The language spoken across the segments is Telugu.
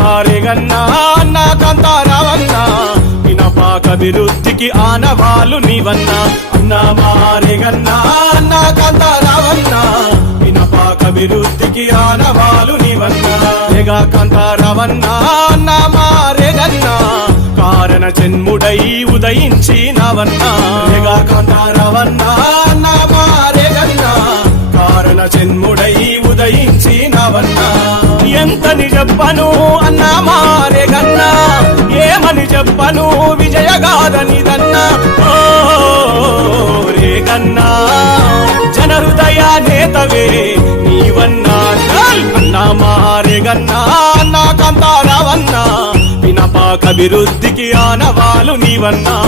మారేగన్నా అన్నా కాంతారావన్నా పినపాకభివృద్ధికి ఆనవాలు నీవన్నా అన్నా మారేగన్నా అన్నా కాంతారావన్నా పినపాకభివృద్ధికి ఆనవాలు నీవన్నా రేగా కాంతారావన్నా అన్నా మారేగన్నా కారణ జన్ముడై ఉదయించినవన్నా రేగా కాంతారావన్నా అన్నా మారేగన్నా కారణ జన్ముడై ఉదయించినవన్నా ఎంతని చెప్పను అన్నా మారేగన్నా ఏమని చెప్పను విజయగాథనిదన్నా ఓ రేగన్నా జన హృదయ నేతవే నీవన్నా అన్నా మారేగన్నా అన్నా కాంతారావన్నా పినపాకభివృద్ధికి ఆనవాలు నీవన్నా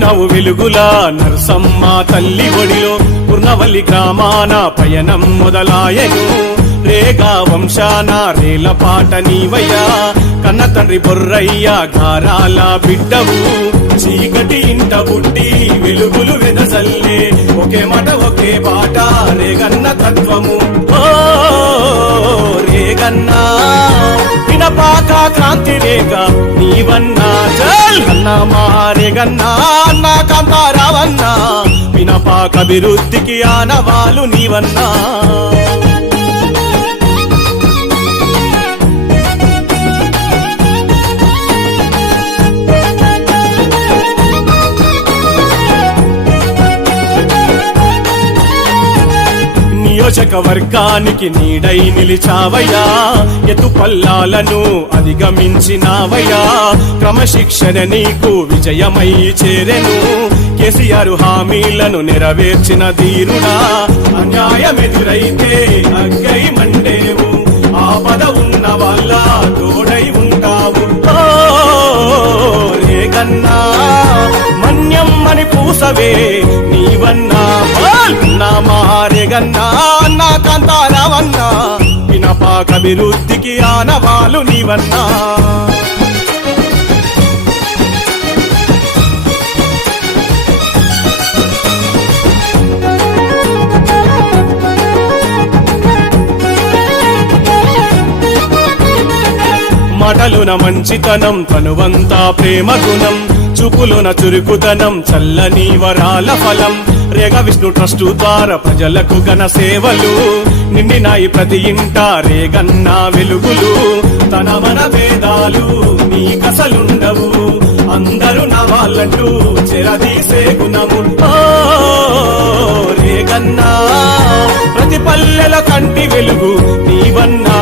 నవ్వు వెలుగుల నరసమ్మ తల్లి ఒడిలో పూర్ణవల్లి గ్రామాన పయనం మొదలాయను రేగా వంశాన రేల పాట నీవయ్యా కన్న తండ్రి బొర్రయ్య గారాల బిడ్డవు చీకటి ఇంట పుట్టి వెలుగులు వెదసల్లే ఒకే మాట ఒకే పాట రేగన్న తత్వము ఓ రేగన్నా పినపాక క్రాంతి రేగ నీవన్నా చల్ అన్నా మారేగన్నా అన్నా కాంతారావన్నా పినపాకభివృద్ధికి ఆనవాలు నీవన్నా నియోజకవర్గానికి నీడై నిలిచావయ్యా ఎత్తు పల్లాలను అధిగమించినావయ్యా క్రమశిక్షణ నీకు విజయమై చేరెను కేసీఆర్ హామీలను నెరవేర్చిన ధీరుడా అన్యాయమెదురైతే అగ్గై మండేవు ఆపద ఉన్న వాళ్ళ తోడై ఉంటావు రేగన్నా మన్యం అని పూసవే నీవన్నా అన్నా మారేగన్నా అన్నా కాంతారావన్నా పినపాకభివృద్ధికి ఆనవాలు నీవన్నా మాటలున మంచితనం తనువంతా ప్రేమ గుణం చూపులున చురుకుతనం చల్లని వరాల ఫలం రేగ విష్ణు ట్రస్టు ద్వారా ప్రజలకు ఘన సేవలు నిండినాయి ప్రతి ఇంట రేగన్న వెలుగులు తన మన భేదాలు నీ కసలుండవు అందరూ నా వాళ్ళంటూ చెరదీసే గుణము రేగన్నా ప్రతి పల్లెల కంటి వెలుగు నీవన్నా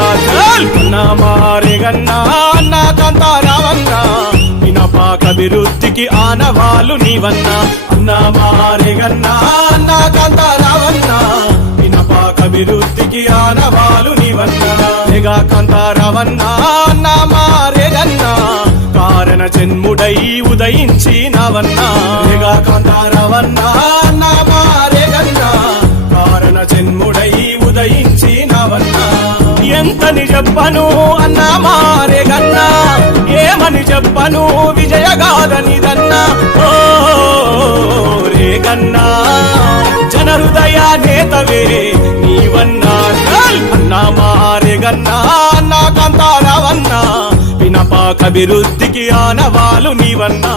అన్నా మారేగన్నా అన్నా కాంతారావన్నా పినపాకభివృద్ధికి ఆనవాలు నీవన్నా అన్నా మారేగన్నా అన్నా కాంతారావన్నా పినపాకభివృద్ధికి ఆనవాలు నీవన్నా రేగా కాంతారావన్నా అన్నా మారేగన్నా కారణ జన్ముడై ఉదయించినవన్నా రేగా కాంతారావన్నా అన్నా మారేగన్నా కారణ జన్ముడై ఉదయించినవన్నా ఎంతని చెప్పను అన్నా మారేగన్నా ఏమని చెప్పను విజయగాథనిదన్నా ఓ రేగన్నా జన హృదయ నేతవే నీవన్నా అన్నా మారేగన్నా అన్నా కాంతారావన్నా పినపాకభివృద్ధికి ఆనవాలు నీవన్నా